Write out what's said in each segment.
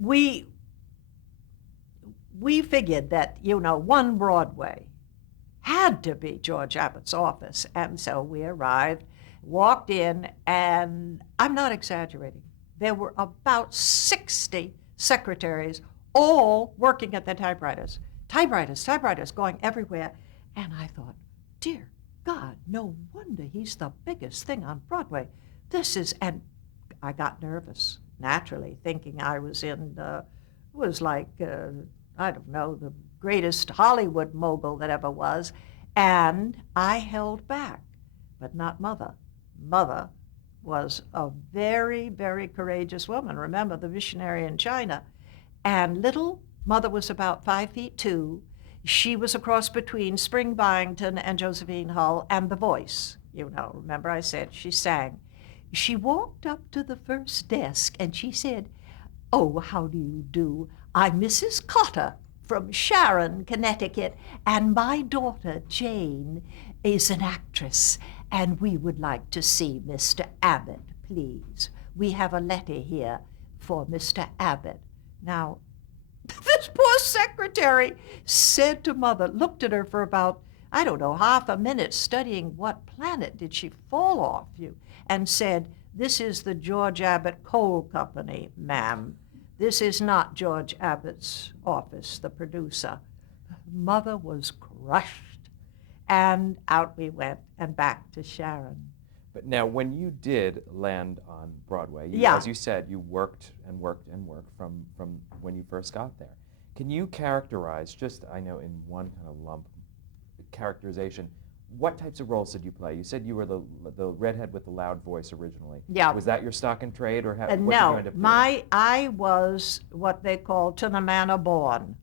we figured that, one Broadway had to be George Abbott's office. And so we arrived, walked in, and I'm not exaggerating. There were about 60 secretaries all working at the typewriters. Typewriters going everywhere. And I thought, dear God, no wonder he's the biggest thing on Broadway. And I got nervous, naturally, thinking I was I don't know, the greatest Hollywood mogul that ever was. And I held back, but not Mother. Mother was a very, very courageous woman. Remember, the missionary in China. And little Mother was about 5'2". She was a cross between Spring Byington and Josephine Hull and The Voice. Remember I said she sang. She walked up to the first desk and she said, "Oh, how do you do? I'm Mrs. Cotter from Sharon, Connecticut, and my daughter, Jayne, is an actress, and we would like to see Mr. Abbott, please. We have a letter here for Mr. Abbott." Now, this poor secretary said to Mother, looked at her for about, I don't know, half a minute, studying what planet did she fall off you, and said, "This is the George Abbott Coal Company, ma'am. This is not George Abbott's office, the producer." Mother was crushed, and out we went and back to Sharon. But now, when you did land on Broadway, as you said, you worked and worked and worked from when you first got there. Can you characterize, just, I know, in one kind of lump characterization, what types of roles did you play? You said you were the redhead with the loud voice originally. Yeah. Was that your stock and trade, or what No, did you end up doing? I was what they call to the manor born.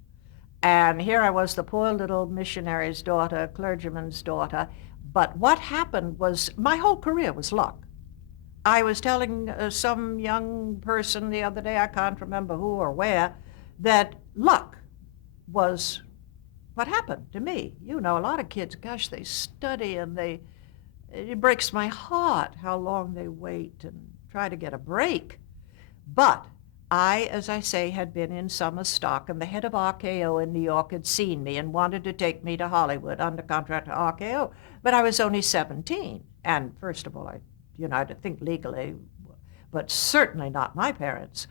And here I was, the poor little missionary's daughter, clergyman's daughter. But what happened was my whole career was luck. I was telling some young person the other day, I can't remember who or where, that luck was what happened to me. A lot of kids, gosh, they study and it breaks my heart how long they wait and try to get a break. But I, as I say, had been in summer stock, and the head of RKO in New York had seen me and wanted to take me to Hollywood under contract to RKO. But I was only 17. And first of all, I had to think legally, but certainly not my parents.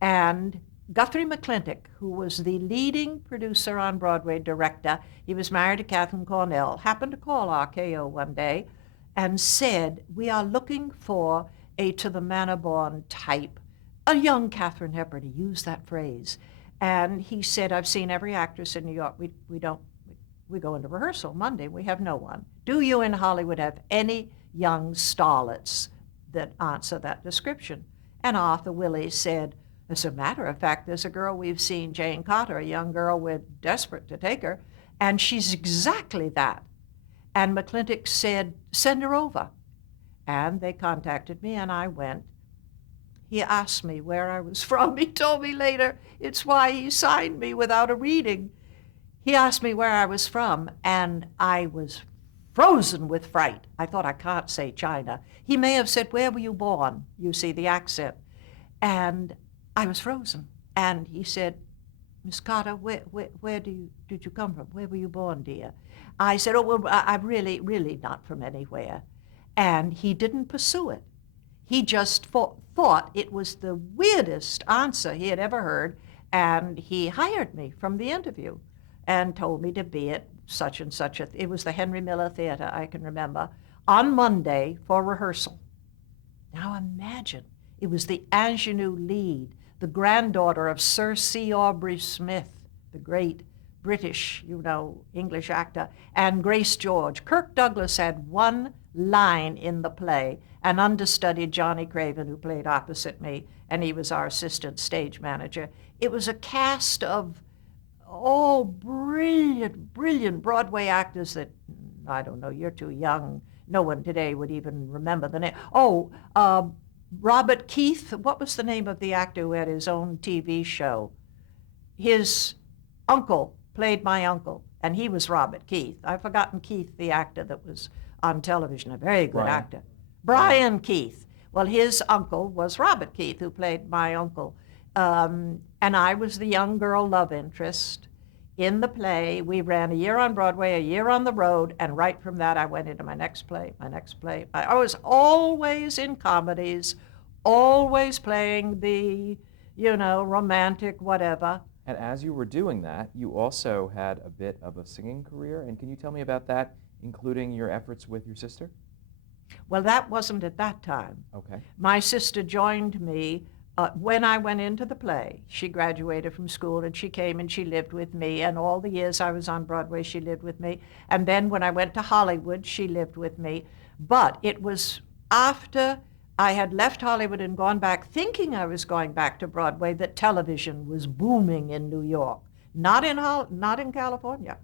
And Guthrie McClintock, who was the leading producer on Broadway, director, he was married to Catherine Cornell, happened to call RKO one day and said, "We are looking for a to the manor born type, a young Katharine Hepburn." He used that phrase. And he said, "I've seen every actress in New York. We go into rehearsal Monday. We have no one. Do you in Hollywood have any young starlets that answer that description?" And Arthur Willey said, "As a matter of fact, there's a girl we've seen, Jayne Cotter, a young girl. We're desperate to take her, and she's exactly that." And McClintock said, "Send her over." And they contacted me, and I went. He asked me where I was from. He told me later it's why he signed me without a reading. He asked me where I was from, and I was frozen with fright. I thought, I can't say China. He may have said, "Where were you born?" You see the accent. And I was frozen. And he said, "Miss Carter, where did you come from? Where were you born, dear?" I said, "Oh, well, I'm really not from anywhere." And he didn't pursue it. He just thought it was the weirdest answer he had ever heard, and he hired me from the interview and told me to be at such and such it was the Henry Miller Theater, I can remember, on Monday for rehearsal. Now imagine, it was the ingenue lead, the granddaughter of Sir C. Aubrey Smith, the great British, English actor, and Grace George. Kirk Douglas had one line in the play, an understudy, Johnny Craven, who played opposite me, and he was our assistant stage manager. It was a cast of all brilliant Broadway actors that, I don't know, you're too young. No one today would even remember the name. Robert Keith, what was the name of the actor who had his own TV show? His uncle played my uncle, and he was Robert Keith. I've forgotten Keith, the actor that was on television, a very good actor. Brian Keith. Well, his uncle was Robert Keith, who played my uncle. And I was the young girl love interest in the play. We ran a year on Broadway, a year on the road, and right from that I went into my next play, my next play. I was always in comedies, always playing the, romantic whatever. And as you were doing that, you also had a bit of a singing career. And can you tell me about that, including your efforts with your sister? Well, that wasn't at that time. Okay. My sister joined me when I went into the play. She graduated from school and she came and she lived with me. And all the years I was on Broadway, she lived with me. And then when I went to Hollywood, she lived with me. But it was after I had left Hollywood and gone back, thinking I was going back to Broadway, that television was booming in New York, not in California.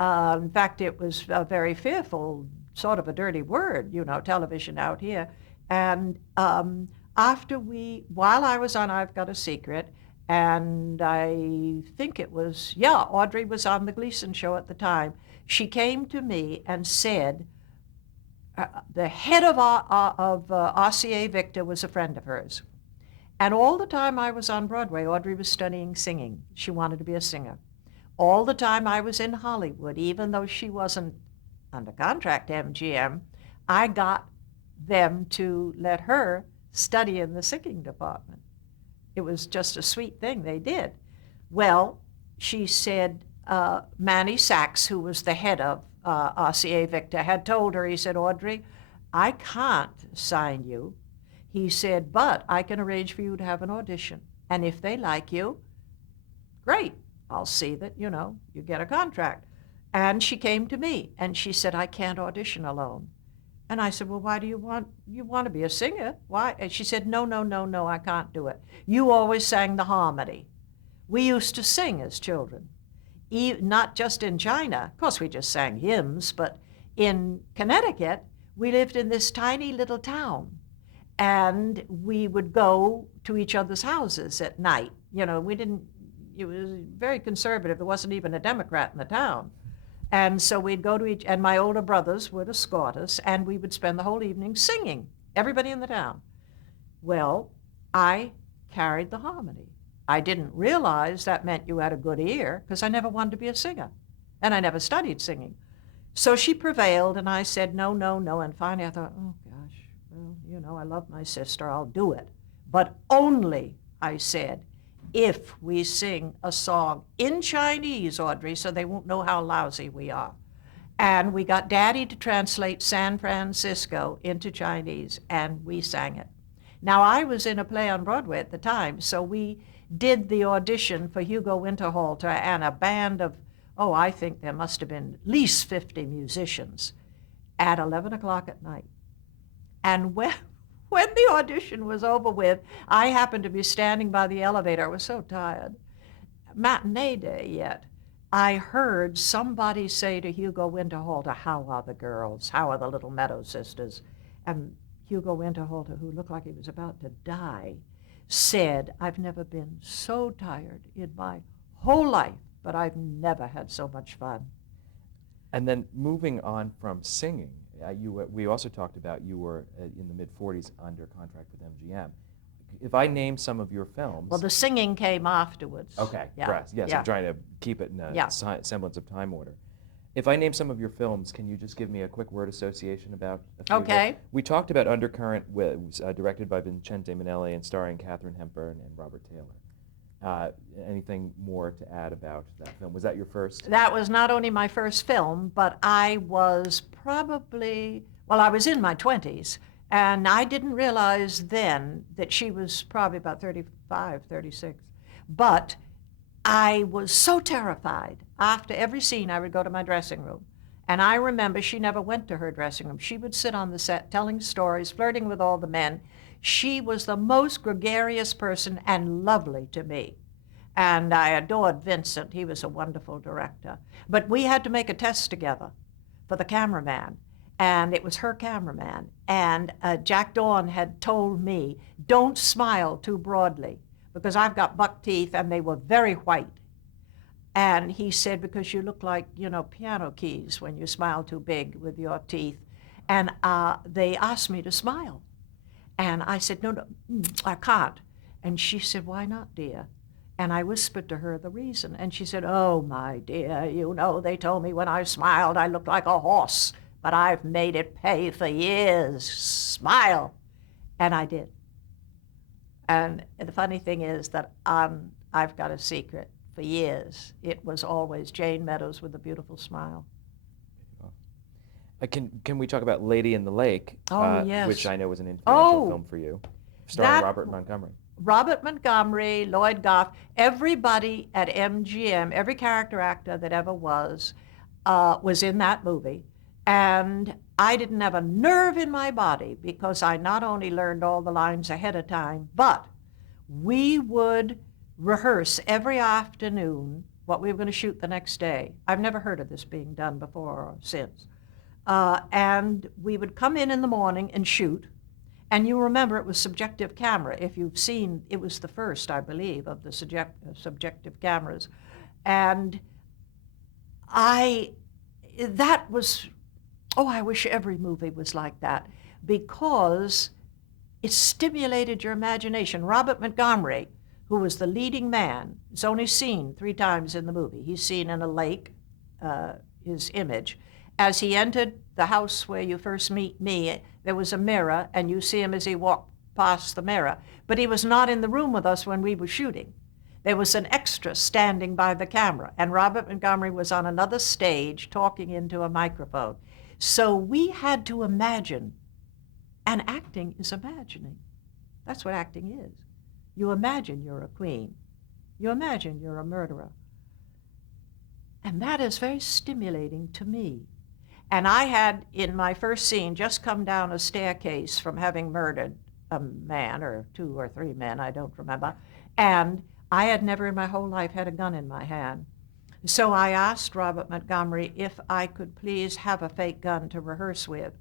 In fact, it was a very fearful, sort of a dirty word, television out here. And while I was on I've Got a Secret, and I think it was, Audrey was on the Gleason show at the time, she came to me and said, the head of RCA Victor was a friend of hers. And all the time I was on Broadway, Audrey was studying singing. She wanted to be a singer. All the time I was in Hollywood, even though she wasn't under contract to MGM, I got them to let her study in the singing department. It was just a sweet thing they did. Well, she said, Manny Sachs, who was the head of RCA Victor, had told her, he said, Audrey, I can't sign you. He said, but I can arrange for you to have an audition. And if they like you, great. I'll see that, you get a contract. And she came to me and she said, I can't audition alone. And I said, well, why do you want to be a singer? Why? And she said, no, I can't do it. You always sang the harmony. We used to sing as children, not just in China. Of course, we just sang hymns, but in Connecticut, we lived in this tiny little town. And we would go to each other's houses at night. It was very conservative. There wasn't even a Democrat in the town. And so we'd go to and my older brothers would escort us, and we would spend the whole evening singing, everybody in the town. Well, I carried the harmony. I didn't realize that meant you had a good ear, because I never wanted to be a singer, and I never studied singing. So she prevailed, and I said, no. And finally I thought, oh, gosh, well, I love my sister, I'll do it. But only, I said, if we sing a song in Chinese, Audrey, so they won't know how lousy we are. And we got Daddy to translate San Francisco into Chinese, and we sang it. Now, I was in a play on Broadway at the time, so we did the audition for Hugo Winterhalter and a band of, I think there must have been at least 50 musicians at 11 o'clock at night. And when the audition was over with, I happened to be standing by the elevator. I was so tired. Matinee day yet. I heard somebody say to Hugo Winterhalter, how are the girls? How are the little Meadows sisters? And Hugo Winterhalter, who looked like he was about to die, said, I've never been so tired in my whole life, but I've never had so much fun. And then moving on from singing, we also talked about you were in the mid-40s under contract with MGM. If I name some of your films... Well, the singing came afterwards. Okay, yeah. right. Yes, yeah. I'm trying to keep it in a semblance of time order. If I name some of your films, can you just give me a quick word association about a few Okay. of them? We talked about Undercurrent, directed by Vincente Minnelli and starring Katharine Hepburn and Robert Taylor. Anything more to add about that film? Was that your first? That was not only my first film, but I was I was in my 20s, and I didn't realize then that she was probably about 35, 36. But I was so terrified. After every scene, I would go to my dressing room. And I remember she never went to her dressing room. She would sit on the set telling stories, flirting with all the men. She was the most gregarious person and lovely to me. And I adored Vincent. He was a wonderful director. But we had to make a test together for the cameraman. And it was her cameraman. And Jack Dawn had told me, don't smile too broadly, because I've got buck teeth and they were very white. And he said, because you look like, piano keys when you smile too big with your teeth. And they asked me to smile. And I said, no, I can't. And she said, "Why not, dear?" And I whispered to her the reason. And she said, "Oh, my dear, you know, they told me when I smiled I looked like a horse, but I've made it pay for years. Smile." And I did. And the funny thing is that I've got a secret. For years, it was always Jayne Meadows with a beautiful smile. Can we talk about Lady in the Lake, Oh, yes. which I know was an influential Oh, film for you, starring that Robert Montgomery. Robert Montgomery, Lloyd Goff, everybody at MGM, every character actor that ever was in that movie. And I didn't have a nerve in my body because I not only learned all the lines ahead of time, but we would rehearse every afternoon what we were going to shoot the next day. I've never heard of this being done before or since. And we would come in the morning and shoot. And you remember it was subjective camera. If you've seen, it was the first, I believe, of the subjective cameras. And I wish every movie was like that, because it stimulated your imagination. Robert Montgomery, who was the leading man, is only seen 3 times in the movie. He's seen in a lake, his image. As he entered the house where you first meet me, there was a mirror, and you see him as he walked past the mirror. But he was not in the room with us when we were shooting. There was an extra standing by the camera, and Robert Montgomery was on another stage talking into a microphone. So we had to imagine, and acting is imagining. That's what acting is. You imagine you're a queen. You imagine you're a murderer. And that is very stimulating to me. And I had, in my first scene, just come down a staircase from having murdered a man, or 2 or 3 men, I don't remember. And I had never in my whole life had a gun in my hand. So I asked Robert Montgomery if I could please have a fake gun to rehearse with.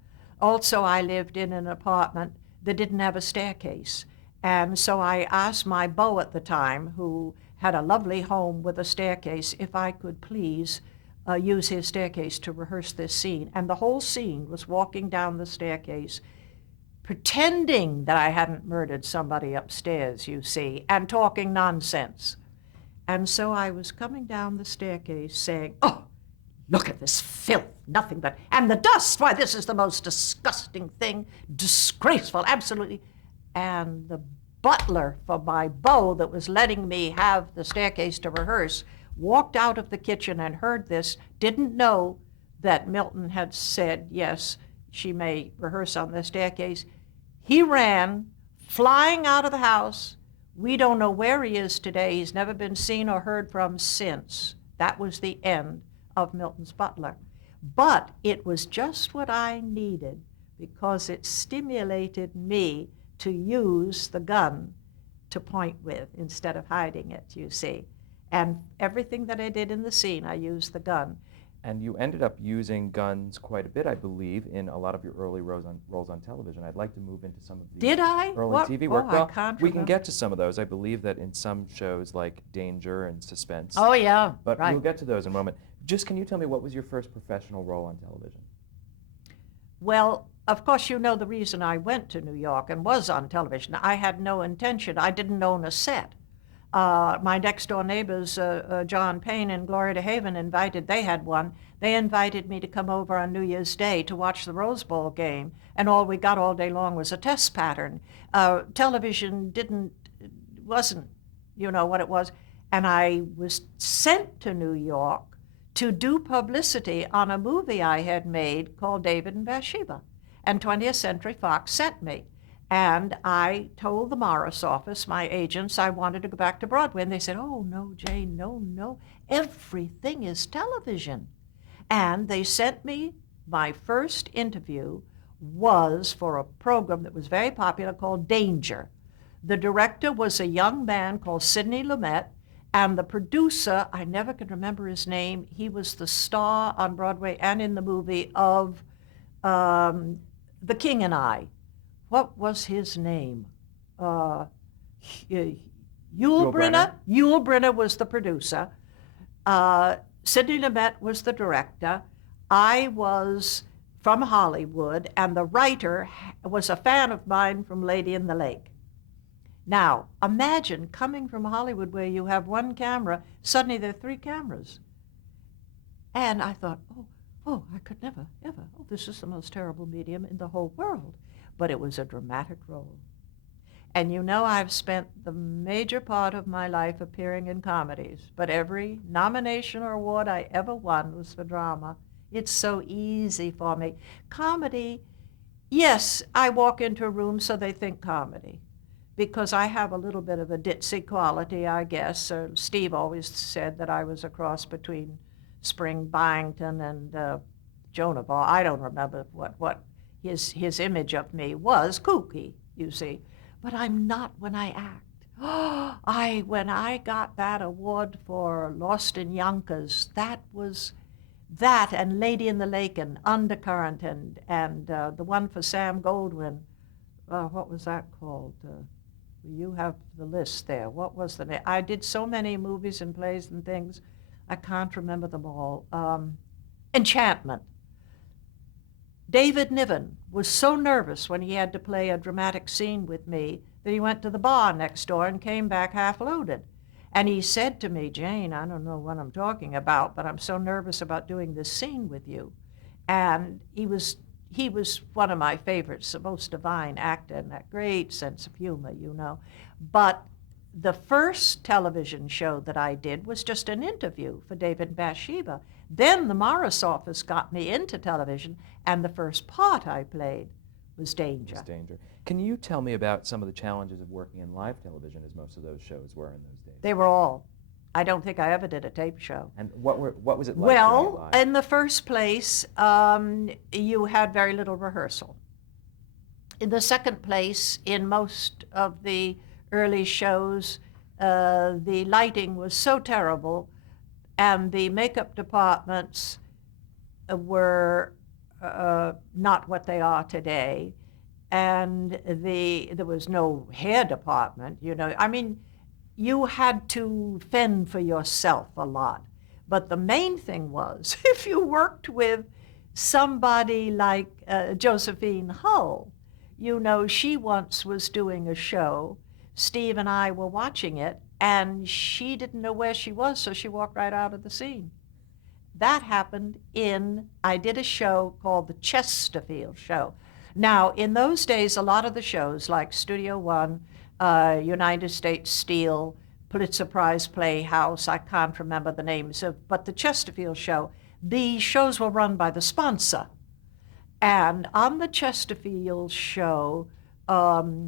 Also, I lived in an apartment that didn't have a staircase. And so I asked my beau at the time, who had a lovely home with a staircase, if I could please use his staircase to rehearse this scene. And the whole scene was walking down the staircase, pretending that I hadn't murdered somebody upstairs, you see, and talking nonsense. And so I was coming down the staircase saying, "Oh, look at this filth, nothing but, and the dust, why, this is the most disgusting thing, disgraceful, absolutely." And the butler for my beau that was letting me have the staircase to rehearse walked out of the kitchen and heard this, didn't know that Milton had said, yes, she may rehearse on the staircase. He ran, flying out of the house. We don't know where he is today. He's never been seen or heard from since. That was the end of Milton's butler. But it was just what I needed, because it stimulated me to use the gun to point with instead of hiding it, you see. And everything that I did in the scene, I used the gun. And you ended up using guns quite a bit, I believe, in a lot of your early roles on television. I'd like to move into some of the early TV work. Well, I can't we can remember. get to some of those. I believe that in some shows like Danger and Suspense. Oh, yeah, But right. we'll get to those in a moment. Just can you tell me, what was your first professional role on television? Well, of course, you know the reason I went to New York and was on television. I had no intention. I didn't own a set. My next door neighbors, John Payne and Gloria DeHaven, they had one. They invited me to come over on New Year's Day to watch the Rose Bowl game, and all we got all day long was a test pattern. Television wasn't, what it was. And I was sent to New York to do publicity on a movie I had made called David and Bathsheba. And 20th Century Fox sent me. And I told the Morris office, my agents, I wanted to go back to Broadway. And they said, "Oh, no, Jayne, no. Everything is television." And they sent me, my first interview was for a program that was very popular called Danger. The director was a young man called Sidney Lumet, and the producer, I never can remember his name, he was the star on Broadway and in the movie of The King and I. What was his name? Yul Brynner? Yul Brynner was the producer. Sidney Lumet was the director. I was from Hollywood, and the writer was a fan of mine from Lady in the Lake. Now, imagine coming from Hollywood where you have one camera, suddenly there are three cameras. And I thought, I could never, ever. Oh, this is the most terrible medium in the whole world. But it was a dramatic role. And you know, I've spent the major part of my life appearing in comedies, but every nomination or award I ever won was for drama. It's so easy for me. Comedy, yes, I walk into a room so they think comedy because I have a little bit of a ditzy quality, I guess. Steve always said that I was a cross between Spring Byington and Joan of Arc. I don't remember what his image of me was. Kooky, you see. But I'm not when I act. When I got that award for Lost in Yonkers, that was that and Lady in the Lake and Undercurrent and the one for Sam Goldwyn. What was that called? You have the list there. What was the name? I did so many movies and plays and things, I can't remember them all. Enchantment. David Niven was so nervous when he had to play a dramatic scene with me that he went to the bar next door and came back half loaded. And he said to me, Jayne, I don't know what I'm talking about, but I'm so nervous about doing this scene with you. And he was one of my favorites, the most divine actor and that great sense of humor, you know. But the first television show that I did was just an interview for David and Bathsheba. Then the Morris office got me into television, and the first part I played was Danger. Can you tell me about some of the challenges of working in live television, as most of those shows were in those days? They were all. I don't think I ever did a tape show. And what was it like? Well, in the first place, you had very little rehearsal. In the second place, in most of the early shows, the lighting was so terrible, and the makeup departments were not what they are today, and there was no hair department. You know, I mean, you had to fend for yourself a lot. But the main thing was, if you worked with somebody like Josephine Hull, you know, she once was doing a show. Steve and I were watching it, and she didn't know where she was, so she walked right out of the scene. That happened I did a show called The Chesterfield Show. Now, in those days, a lot of the shows, like Studio One, United States Steel, Pulitzer Prize Playhouse, I can't remember the names of, but the Chesterfield Show, the shows were run by the sponsor. And on the Chesterfield Show, there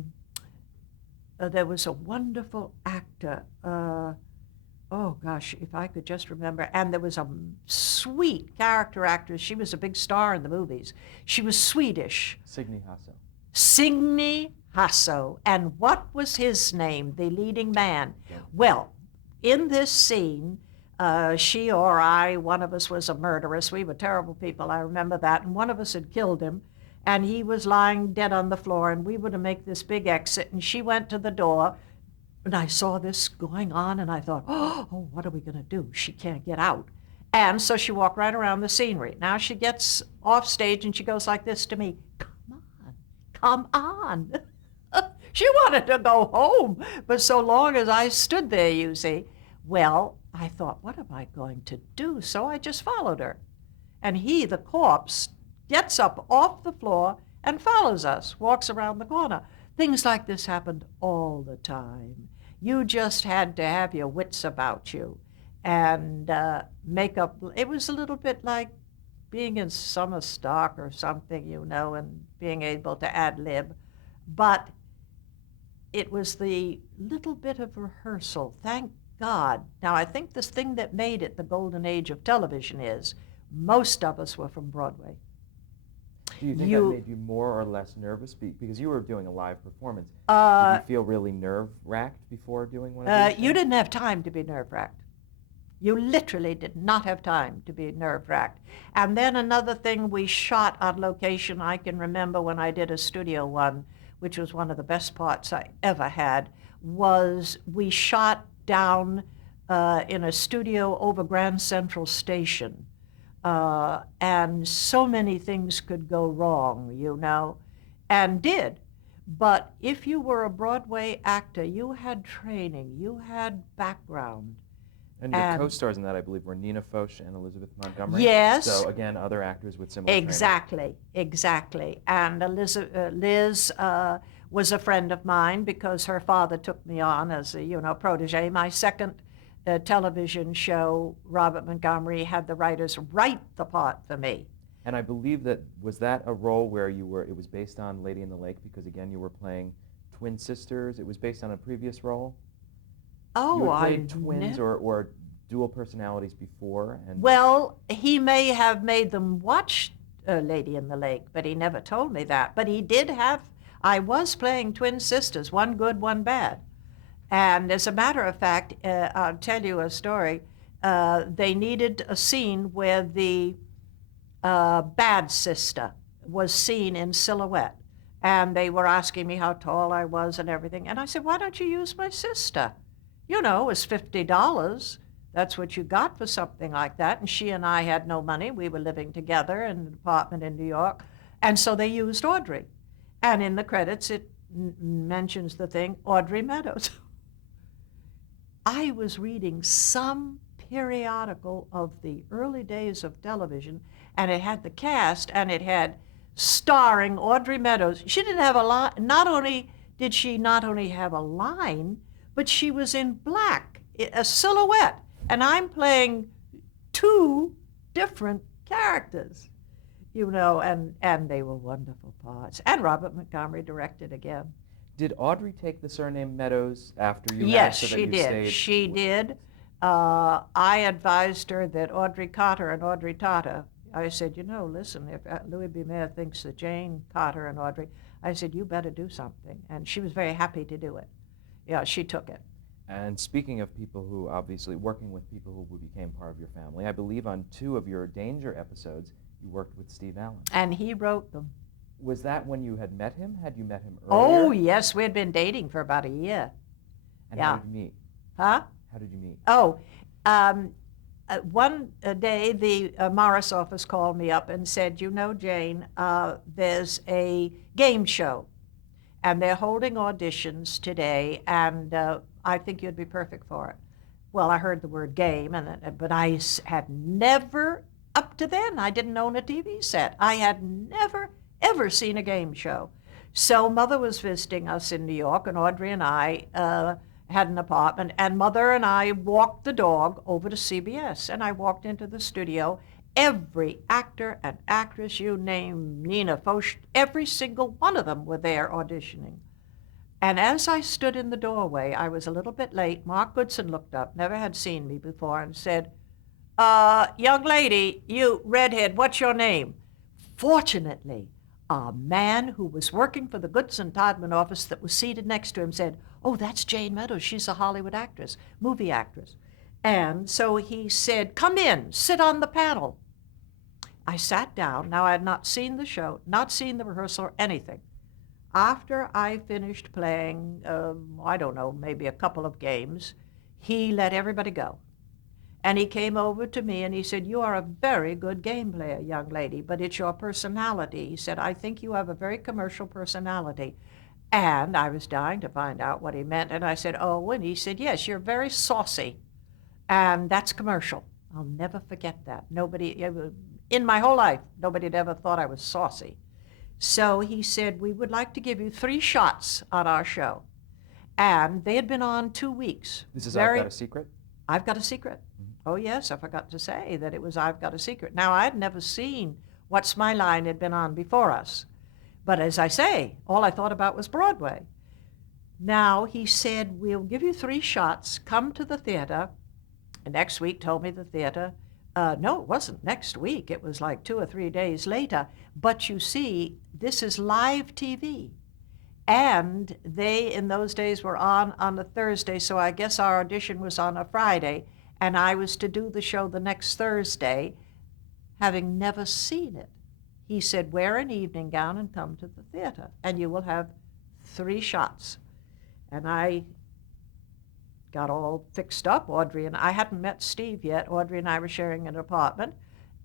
was a wonderful actor, oh gosh, if I could just remember, and there was a sweet character actress. She was a big star in the movies. She was Swedish. Signe Hasso. Signe Hasso. And what was his name, the leading man? Yeah. Well, in this scene, she or I, one of us was a murderess. We were terrible people, I remember that. And one of us had killed him, and he was lying dead on the floor, and we were to make this big exit, and she went to the door, and I saw this going on, and I thought, oh, what are we going to do? She can't get out. And so she walked right around the scenery. Now she gets off stage, and she goes like this to me, come on. She wanted to go home, but so long as I stood there, you see. Well, I thought, what am I going to do? So I just followed her. And he, the corpse, gets up off the floor and follows us, walks around the corner. Things like this happened all the time. You just had to have your wits about you and make up. It was a little bit like being in summer stock or something, you know, and being able to ad-lib. But it was the little bit of rehearsal, thank God. Now, I think this thing that made it the golden age of television is most of us were from Broadway. Do you think that made you more or less nervous? Because you were doing a live performance. Did you feel really nerve-wracked before doing one of these? You didn't have time to be nerve-wracked. You literally did not have time to be nerve-wracked. And then another thing, we shot on location. I can remember when I did a Studio One, which was one of the best parts I ever had, was we shot down in a studio over Grand Central Station. And so many things could go wrong, you know, and did. But if you were a Broadway actor, you had training, you had background. And your co-stars in that, I believe, were Nina Foch and Elizabeth Montgomery. Yes. So again, other actors with similar Exactly, training. exactly. And Liz was a friend of mine because her father took me on as a protege. My second television show, Robert Montgomery had the writers write the part for me. And I believe was that a role where it was based on Lady in the Lake because again you were playing twin sisters. It was based on a previous role. Oh, you had played twins or dual personalities before. Well, he may have made them watch Lady in the Lake, but he never told me that. But he did have. I was playing twin sisters, one good, one bad. And as a matter of fact, I'll tell you a story. They needed a scene where the bad sister was seen in silhouette. And they were asking me how tall I was and everything. And I said, why don't you use my sister? You know, it was $50. That's what you got for something like that. And she and I had no money. We were living together in an apartment in New York. And so they used Audrey. And in the credits, it mentions the thing, Audrey Meadows. I was reading some periodical of the early days of television, and it had the cast, and it had starring Audrey Meadows. She didn't have a line. Not only did she not only have a line, but she was in black, a silhouette. And I'm playing two different characters, and they were wonderful parts. And Robert Montgomery directed again. Did Audrey take the surname Meadows after you? Yes, so that she you did. Stayed She did. I advised her that Audrey Cotter and Audrey Tata, I said, listen, if Louis B. Mayer thinks that Jayne Cotter and Audrey, I said, you better do something. And she was very happy to do it. Yeah, she took it. And speaking of people who obviously working with people who became part of your family, I believe on 2 of your Danger episodes, you worked with Steve Allen. And he wrote them. Was that when you had met him? Had you met him earlier? Oh, yes. We had been dating for about a year. And how did you meet? Huh? How did you meet? Oh, one day the Morris office called me up and said, Jayne, there's a game show, and they're holding auditions today, and I think you'd be perfect for it. Well, I heard the word game, but I had never, up to then, I didn't own a TV set. I had never, ever seen a game show. So Mother was visiting us in New York, and Audrey and I had an apartment, and Mother and I walked the dog over to CBS, and I walked into the studio. Every actor and actress you name, Nina Foch, every single one of them were there auditioning. And as I stood in the doorway, I was a little bit late. Mark Goodson looked up, never had seen me before, and said, young lady, you redhead, what's your name? Fortunately, a man who was working for the Goodson-Todman office that was seated next to him said, oh, that's Jayne Meadows. She's a Hollywood actress, movie actress. And so he said, come in, sit on the panel. I sat down. Now, I had not seen the show, not seen the rehearsal or anything. After I finished playing, I don't know, maybe a couple of games, he let everybody go. And he came over to me and he said, you are a very good game player, young lady, but it's your personality. He said, I think you have a very commercial personality. And I was dying to find out what he meant. And I said, oh, and he said, yes, you're very saucy. And that's commercial. I'll never forget that. Nobody, in my whole life, nobody had ever thought I was saucy. So he said, we would like to give you 3 shots on our show. And they had been on 2 weeks. This is I've Got a Secret? I've Got a Secret. Mm-hmm. Oh, yes, I forgot to say that it was I've Got a Secret. Now, I'd never seen What's My Line had been on before us. But as I say, all I thought about was Broadway. Now, he said, we'll give you 3 shots. Come to the theater. And next week told me the theater. No, it wasn't next week. It was like 2 or 3 days later. But you see, this is live TV. And they, in those days, were on a Thursday, so I guess our audition was on a Friday. And I was to do the show the next Thursday, having never seen it. He said, wear an evening gown and come to the theater, and you will have 3 shots. And I got all fixed up. Audrey and I hadn't met Steve yet. Audrey and I were sharing an apartment,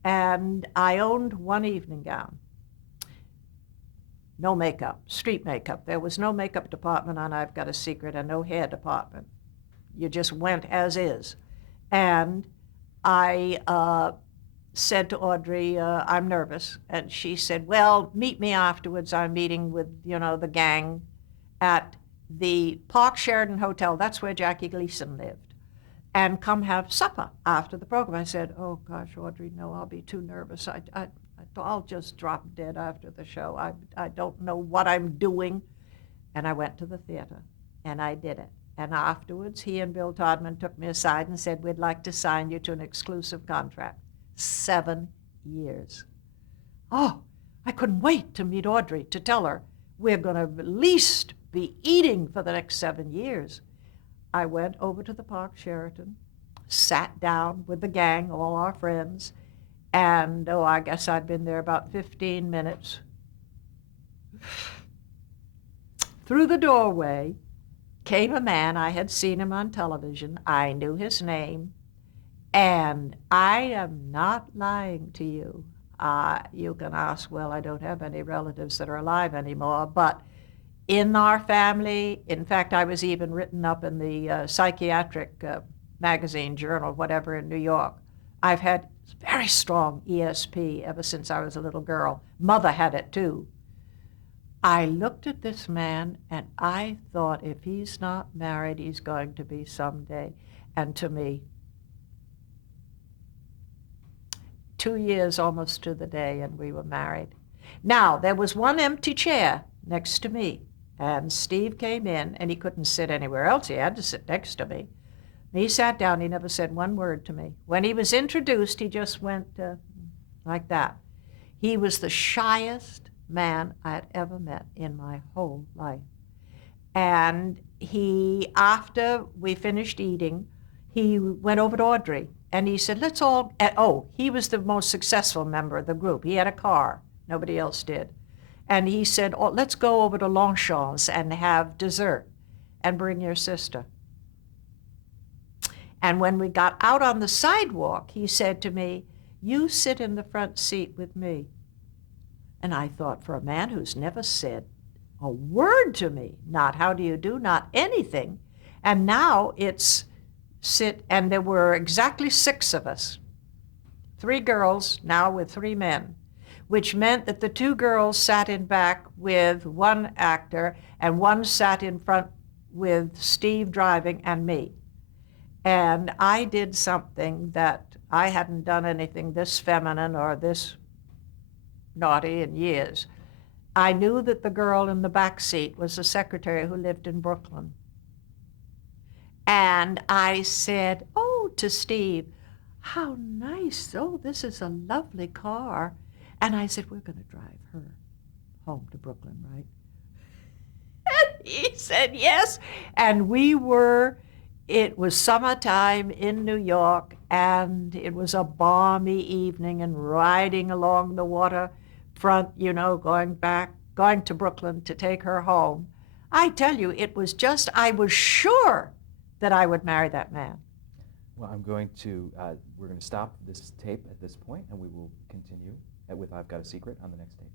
and I owned 1 evening gown. no makeup, street makeup. There was no makeup department on I've Got a Secret and no hair department. You just went as is. And I said to Audrey, I'm nervous. And she said, well, meet me afterwards. I'm meeting with, the gang at the Park Sheridan Hotel. That's where Jackie Gleason lived. And come have supper after the program. I said, oh, gosh, Audrey, no, I'll be too nervous. I'll just drop dead after the show. I don't know what I'm doing. And I went to the theater, and I did it. And afterwards, he and Bill Todman took me aside and said, we'd like to sign you to an exclusive contract. 7 years. Oh, I couldn't wait to meet Audrey, to tell her we're going to at least be eating for the next 7 years. I went over to the Park Sheraton, sat down with the gang, all our friends, and, I guess I'd been there about 15 minutes. Through the doorway came a man. I had seen him on television. I knew his name. And I am not lying to you. You can ask, well, I don't have any relatives that are alive anymore, but in our family, in fact, I was even written up in the psychiatric magazine, journal, whatever, in New York. I've had very strong ESP ever since I was a little girl. Mother had it too. I looked at this man and I thought, if he's not married, he's going to be someday. And to me, 2 years almost to the day, and we were married. Now, there was one empty chair next to me, and Steve came in, and he couldn't sit anywhere else. He had to sit next to me. He sat down. He never said one word to me. When he was introduced, he just went like that. He was the shyest man I had ever met in my whole life. And after we finished eating, he went over to Audrey, and he said, let's all, he was the most successful member of the group. He had a car. Nobody else did. And he said, let's go over to Longchamps and have dessert and bring your sister. And when we got out on the sidewalk, he said to me, you sit in the front seat with me. And I thought, for a man who's never said a word to me, not how do you do, not anything, and now it's sit, and there were exactly 6 of us, 3 girls now with 3 men, which meant that the 2 girls sat in back with one actor and one sat in front with Steve driving and me. And I did something that I hadn't done anything this feminine or this naughty in years. I knew that the girl in the back seat was the secretary who lived in Brooklyn. And I said, to Steve, how nice. Oh, this is a lovely car. And I said, we're going to drive her home to Brooklyn, right? And he said, yes. And it was summertime in New York, and it was a balmy evening, and riding along the waterfront, going to Brooklyn to take her home. I tell you, I was sure that I would marry that man. Well, we're going to stop this tape at this point, and we will continue with I've Got a Secret on the next tape.